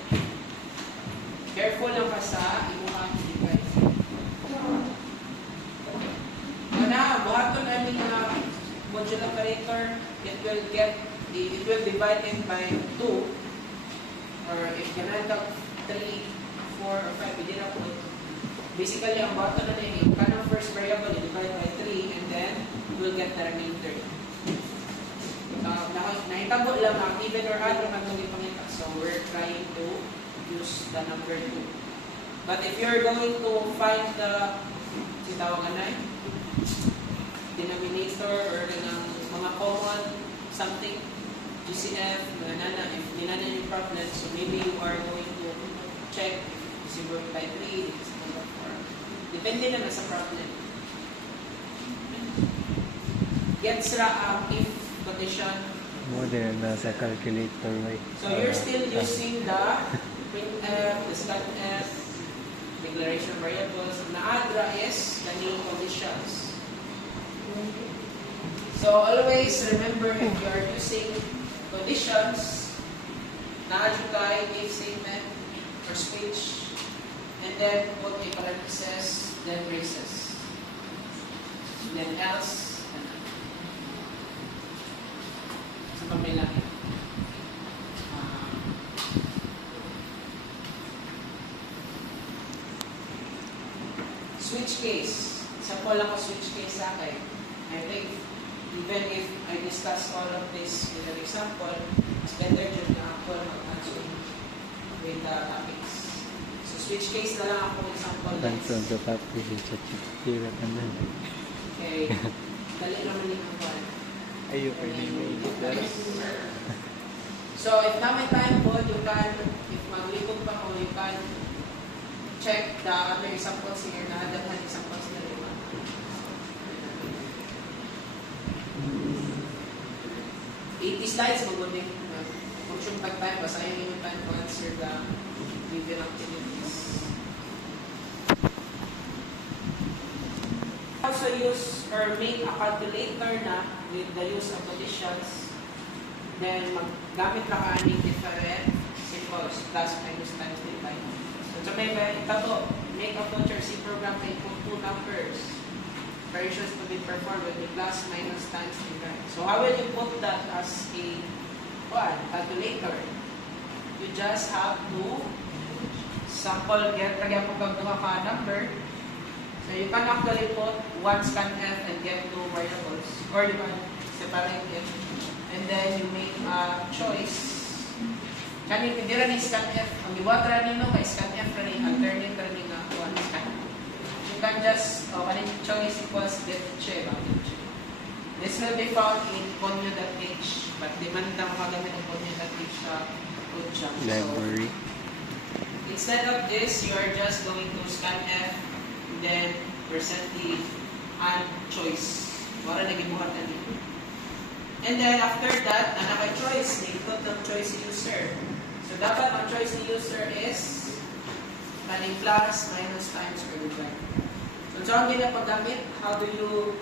Careful lang ka sa imuhang device. Kana, buhaton namin na modular operator, it will divide it by 2, or if ganun ka 3, 4, or 5, hindi na po. Basically, ang buhaton na yun, yung kanang first variable, divide by 3, and then we'll get the remainder. Nakitabo lang ang even or odd ang itong ipangita. So, we're trying to use the number 2. But if you're going to find the denominator or mga common something, GCF, if dinana yung problem, so maybe you are going to check if it's work by 3, if it's over 4. Depende na sa problem. Gets ra ang if condition. Modern na sa calculator, right? So you're still using the printf, the scanf, declaration variables. Na-adra is the new conditions. So always remember, if you are using conditions, na-adra tayo if statement or switch, and then put a parenthesis, then braces, then else, sa pamilya. Switch case. Sample lang ko switch case sa akin. I think even if I discuss all of this with an example, it's better just na ako mag-answer with the topics. So switch case na lang ako example Learn next. from the topic is such a recommend. Okay. Dali naman yung one. Ayun, pwede So if namin time po, you can, if maglikod pa ko, you can check the other examples here na daghan examples na lima. 80 slides, maguling. Kung siyang pag-time, basahin yung time to answer the given activities. Also use or make a calculator na with the use of conditions. Then maggamit lang ka ng different symbols, plus, minus, times, divide. So may ito, make a future C program to input two numbers. Operations to be performed with the plus, minus, times, divide. So how will you put that as a calculator? You just have to sample, get lagyan po kang duha ka number. So you can actually put one scanf and get two variables, or you can separate it. And then you make a choice. Kani hindi ra ni scanf. Ang gibuhat ra nino kay scanf ra ni alternate ra ni nga one scan. You can just choice equals getche. This will be found in ponyo.h, but demand na makagamit ang ponyo.h sa code siya. Library. So, instead of this, you are just going to scanf, then %d and choice. Wala na gibuhat na nito. And then after that, choice, input ng choice user. So dapat ang choice ni user is kaning plus, minus, times, or divide. So ang ginapagamit, how do you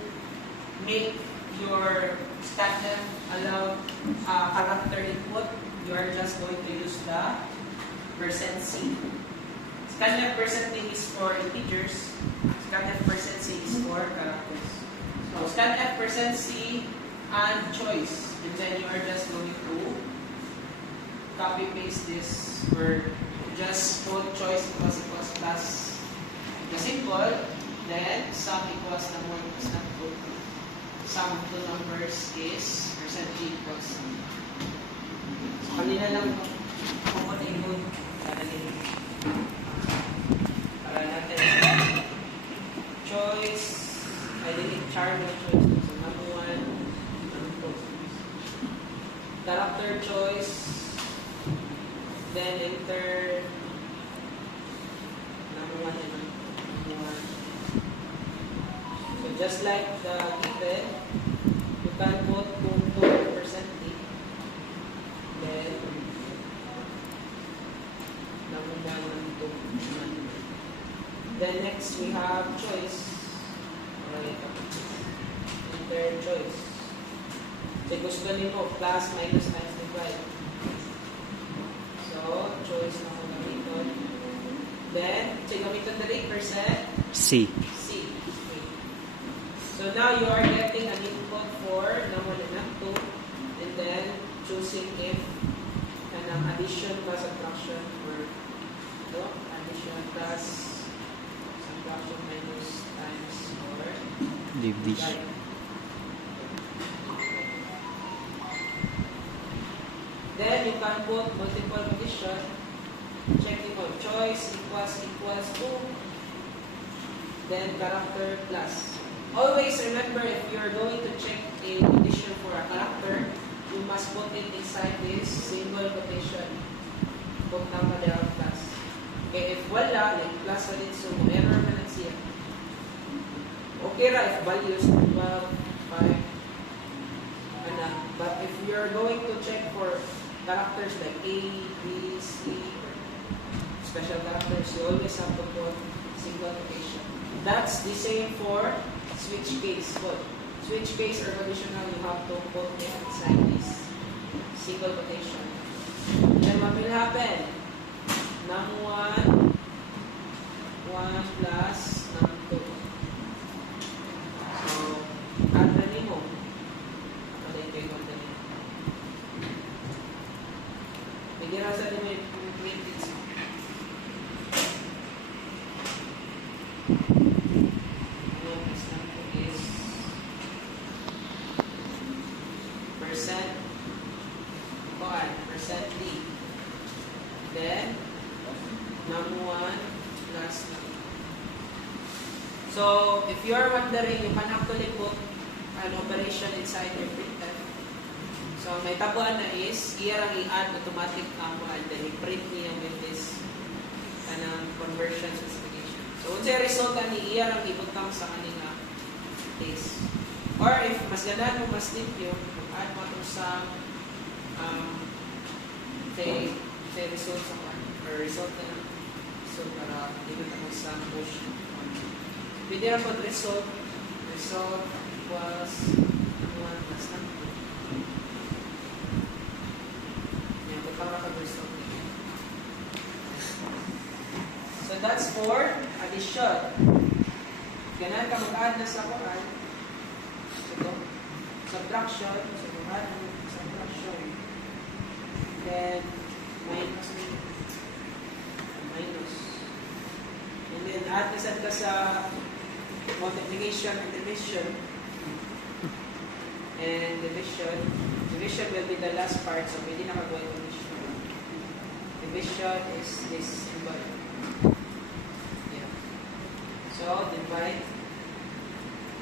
make your scanf allow character input? You are just going to use the %c. Scanf %d is for integers. Scanf %c is for characters. So scanf %c and choice, and then you are just going to copy paste this word. Just put choice equals plus the symbol, Then, sum equals number plus number. Sum of two numbers is percentage equals sum. So, kanina lang pupunta para natin choice, identity chart of choice. So, number one, number two. Character choice, then enter number one and number one. So just like the given, you can put 2%, then number one and two. Then next we have choice. Alright, enter choice. So gusto nyo plus, minus, times, divide. So, choice na ko gamiton. Then, so gamiton na rin percent. C. C. Okay. So now you are getting an input for number 1 and 2. And then, choosing if kanang addition plus subtraction or addition plus subtraction minus times or Division. divide. Then you can put multiple condition, checking on choice equals to, then character plus. Always remember, if you are going to check a condition for a character, you must put it inside this single quotation. Put naman there plus. Okay, if wala, like plus ulit, so error ka na siya. Okay ra if values 12, 5, but if you are going to check for characters like A, B, C, or special characters, you always have to put single quotation. That's the same for switch case. But switch case or conditional, you have to put it inside this single quotation. Then what will happen? Num1, 1 plus num2. So, add na nimo. Dirasa din may matrix. Is percent percent D. Then num1 plus num. So if you are wondering, you can actually put an operation inside your printf. So, may tabuan na is, iya lang i-add automatic and then i-print niya with this conversion specification. So, unsay resulta ni iya lang ibutang sa kanina case. Or if mas ganahan mo, mas need yun, add mo ito sa say result sa one, or result na so para ibut mo sa push. Pwede na po result equals 1 plus 1. So that's for addition. Ganun ka mag-add na sa Quran. So, subtraction. So, mag-add na subtraction. Then, minus. And then, add na ka sa multiplication and division. And division will be the last part. So, pwede na mag-add division. Division is this symbol. Yeah. So, divide.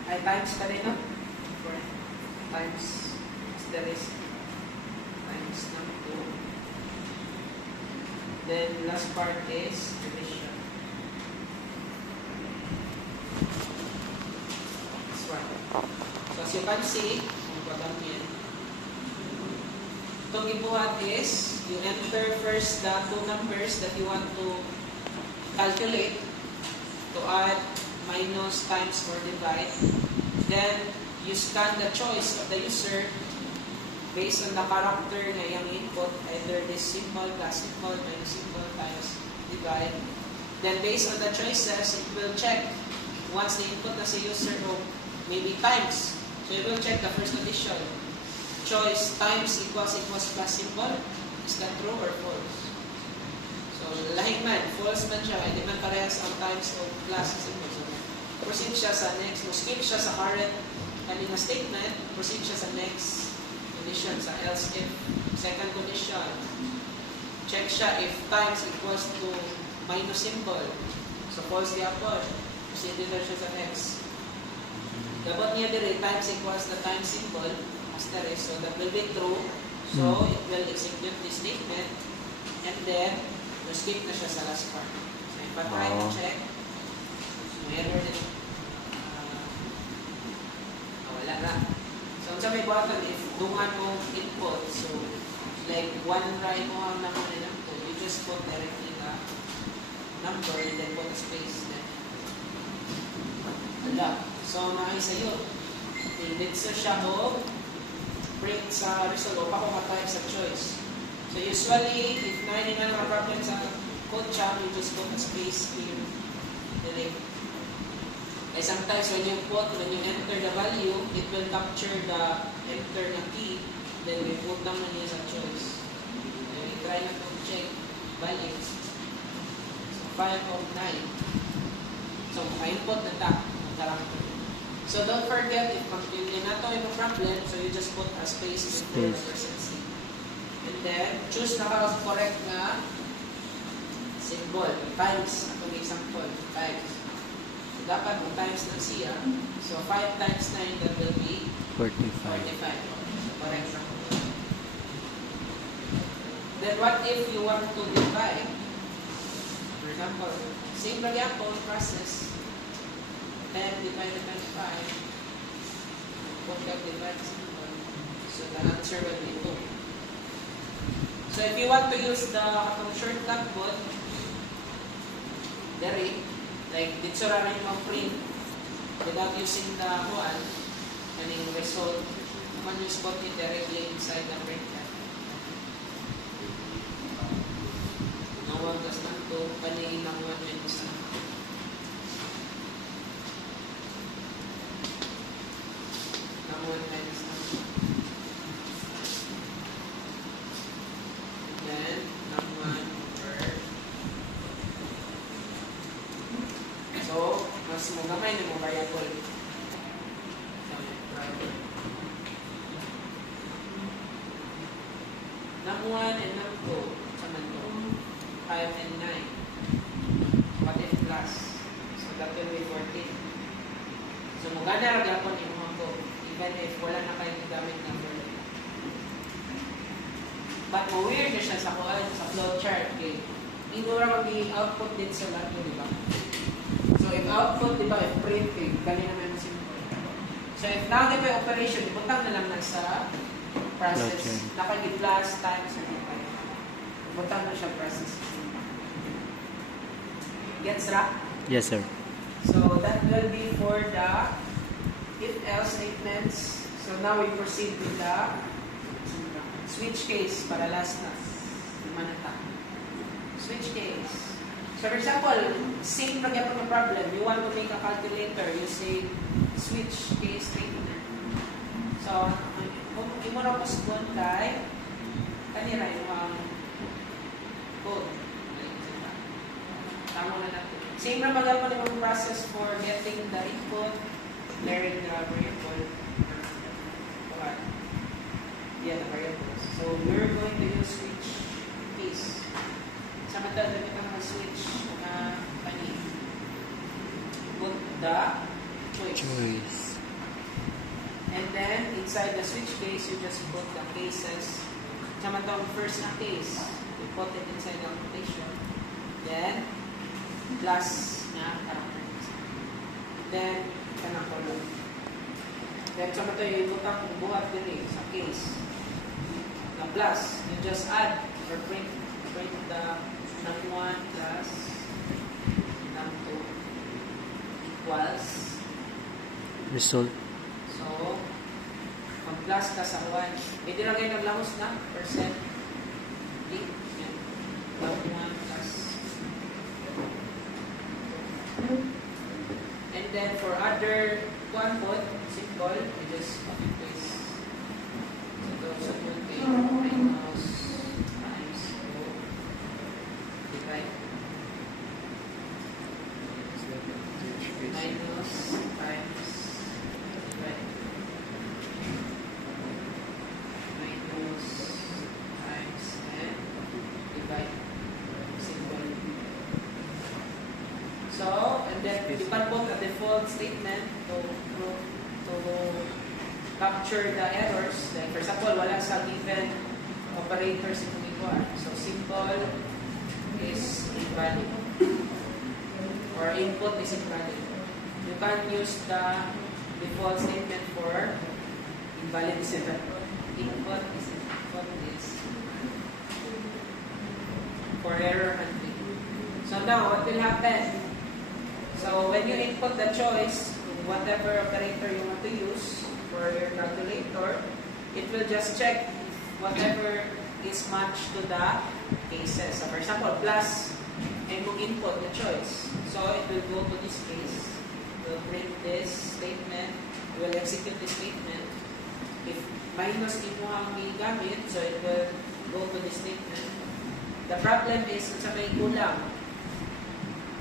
Ay, times pa rin, no? Times. There is times ng 2. Then, last part is division. This one. So, as you can see, kung bagang yan, itong ibuhat is, you enter first the two numbers that you want to calculate to add, minus, times, or divide. Then, you scan the choice of the user based on the character na yung input, either this symbol, plus symbol, minus symbol, times, divide. Then, based on the choices, it will check once the input na si user o maybe times. So, it will check the first condition. Choice times equals plus symbol. Is that true or false? So, lahing man, false man siya, hindi man parehas ang times o plus symbol. So, proceed siya sa next, skip siya sa current kanina statement, proceed siya sa next condition, sa else if. Second condition, check siya if times equals to minus symbol. So false gyapon. Proceed din siya sa next. Dapat niya dire times equals the times symbol, asterisk, so that will be true. So it will execute this statement, and then skip na siya sa last part. So if I try to check, so error din. Wala na. So sa may button, if dungan mo input, so like one try mo ang number nila to, you just put directly the number and then put a space. Then wala. So maay sa'yo. Dito siya mo print sa result o pa kung type sa choice. So usually, if na mga problem sa code siya, you just put a space here. Then ay sometimes when you enter the value, it will capture the enter na key, then we put down na niya sa choice. Then we try na to check values. So 5 of 9. So ma-input na ta ang character. So don't forget, if hindi na to yung problem, so you just put a space before the %C. And then, choose na ka correct na symbol, times, atong example, times. So dapat mo times ng siya. So 5 times 9, that will be 45. 45. So correct na. Then what if you want to divide? For example, same example, process. 10 divided by 5. Put that divided symbol. So the answer will be 2. So if you want to use the shortcut code, like dito rin mag-print without using the one, and yung result, man you spot it directly inside the printer. Nawag kas na ito, paningin ng 1 minutes na. So, mas mo gamay na mo variable. Num 1 and num 2, saman to, 5 and 9. What if plus? So, that will be 14. So, mo gana ragapon yung mga ko, even if wala na kayo gamit number. But weird na siya sa flowchart. Okay? Hindi ra mag-output din sa lahat, di ba? So, if output, di ba, if print, ganyan naman yung symbol. So, if now, di ba, operation, ibutang na lang na sa process. Nakag-plus times or divide. Ibutang na siya process. Gets ra? Yes, sir. So, that will be for the if-else statements. So, now we proceed with the switch case para last na. Manata. Switch case. So for example, same problem. You want to make a calculator using switch case statement. So, kung mo na postpone kay kanina yung code. Tama na natin. Same na magagawa yung process for getting the input, declaring the variable. Yeah, the variables. So we're going to use switch case. Samantala, damit ang switch na kanina. Put the choice. And then, inside the switch case, you just put the cases. Samantala, first na case, you put it inside the application. Then, plus na characters. Then, kanang column. Then, samantala, yung butang buhat din sa case. Na plus, you just add or print the num1 plus num2 equals Result. so pag plus ka sa 1 hindi lang kayo naglahos na percent num1 plus and then for other one put simple you just copy paste so those are good minus times divide minus capture the errors. Like for example, wala sa given operators ito ikuan. So symbol is invalid. Or input is invalid. You can use the default statement for invalid is invalid. Input is for error handling. So now, what will happen? So when you input the choice, whatever operator you want to use for your calculator, it will just check if whatever is matched to the cases. So for example, plus, and you input the choice. So it will go to this case. It will print this statement. It will execute this statement. If minus imo ang gigamit, so it will go to this statement. The problem is, sa may kulang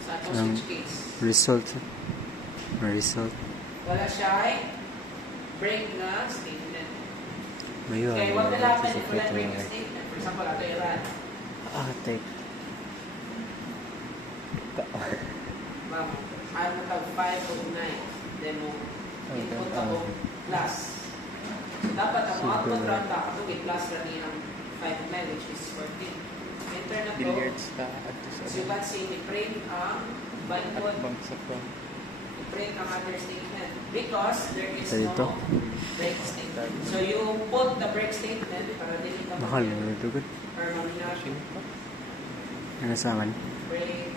sa atong switch case. Result. Wala siya ay break na statement. Mayo. Okay, what will happen if wala break na statement? For example, ato i-run. Take. Ma'am, ayaw mo tag 5 o 9. Demo. Input ako plus. So, dapat ang output run ba? Ako plus run ng 5 o 9, which is 14. Enter na to. Billiards ka. As you can see, i-print ang input. I-print ang other statement. Because there is no break statement. So you put the break statement para din ito Mahal mo dugod. or maminasyon. Ano sa man? Break.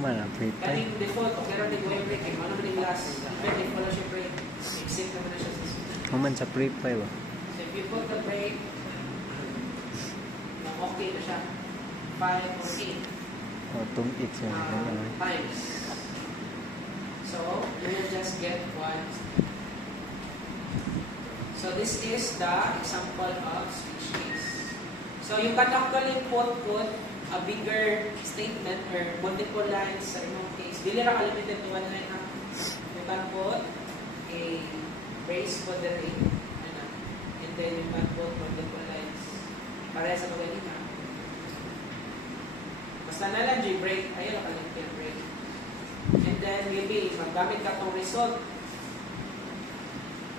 Man ang free time. Kaning default, okay rin yung way break. Ano naman yung last? Even if wala siya break, exit naman na siya sa system. Man sa free time ba? So if you put the break, okay na siya. 5 or 8 Tungit siya. times. So, you will just get 1. So, this is the example of switch case. So, you can actually put a bigger statement or multiple lines sa inyong case. Dili ra limited to one line. You can put a brace for the rate. And then you can put multiple lines. Para sa mga ganina. Basta na lang break, ayun lang kalimit yung break. And then maybe maggamit ka itong result.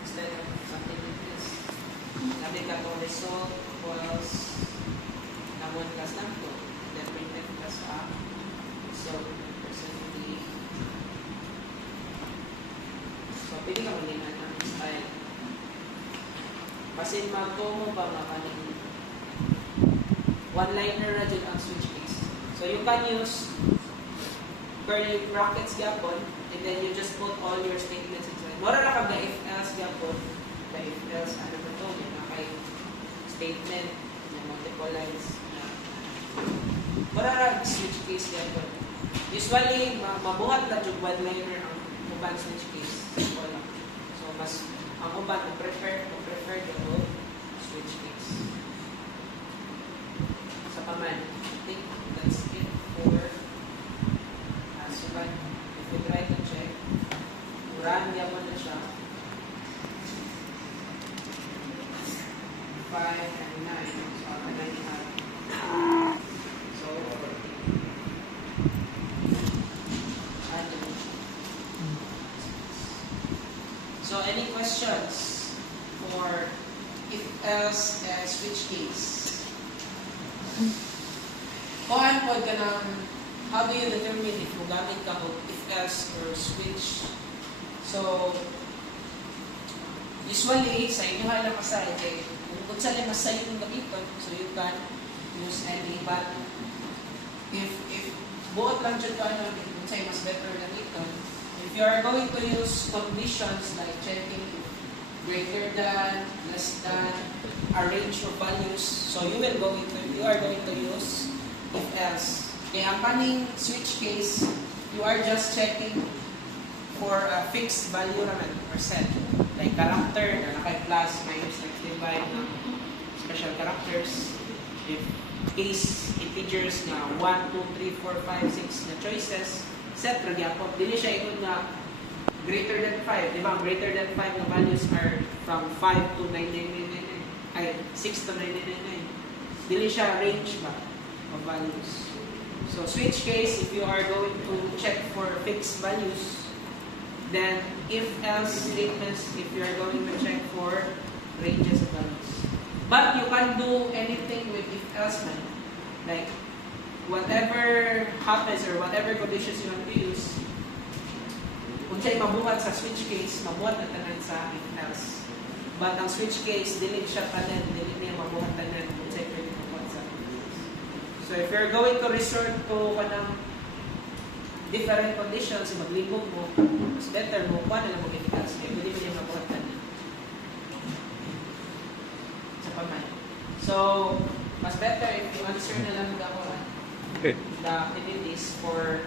Instead of something like this. Gamit ka itong result equals namun plus lang to. And then print it plus a result percentage. So, pili ka malingan ng style. Kasi magtomo ba makaling one-liner na dyan ang switch case. So you can use curly brackets gapon and then you just put all your statements inside. Mura na ka ba if else gapon? The if else, ano ba ito? Yung kay statement na multiple lines. Mura na switch case gapon. Usually, mabuhat na yung one-liner ang uban switch case. So mas ang uban, prefer yung switch case. Sa paman, I think that's it for so but if we try to check, run yaman na siya 5 and 9, so ang 9 have so so any questions for if else switch case? Kuhaan po ka ng how do you determine if magamit ka o if else or switch? So, usually, sa inyo lang masay, kung sa lang masay yung gamiton, so you can use any, but if buot lang dyan ka, kung sa'yo mas better gamiton, if you are going to use conditions like checking greater than, less than, a range of values, so you are going to use if else. Kaya ang kaning switch case, you are just checking for a fixed value naman, percent. Like character, na naka-plus, minus, divide ng special characters. If case integers na 1, 2, 3, 4, 5, 6 na choices, set ragyapon. Dili siya ikon na greater than 5. Diba? Greater than 5 na values are from 5 to 9999. Ay, 6 to 9999. Dili siya range ba of values. So switch case, if you are going to check for fixed values, Then, if-else statements, if you are going to check for ranges of values. But you can do anything with if-else man. Like, whatever happens or whatever conditions you want to use, kung siya'y mabuhat sa switch case, mabuhat na tanan sa if-else. But ang switch case, dili siya tanan, dili niya mabuhat tanan kung siya'y pwede mabuhat sa if-else. So if you're going to resort to kanang different conditions, maglibog mo, mas better mo, kuha na lang mo if-else. Kaya pwede mo niya mabuhat tanan. Sa pamay. So, mas better if you answer na lang the activities for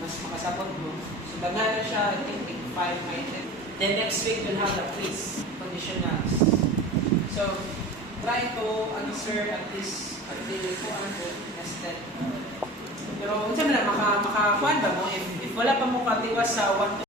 mas makasabot mo. So, daga na siya, I think, 5 items. Then next week, we'll have the quiz, conditionals. So, try to answer at least until 200 nested. Pero, unsa man na, makakuan ba mo? If wala pa mo katiwas sa 1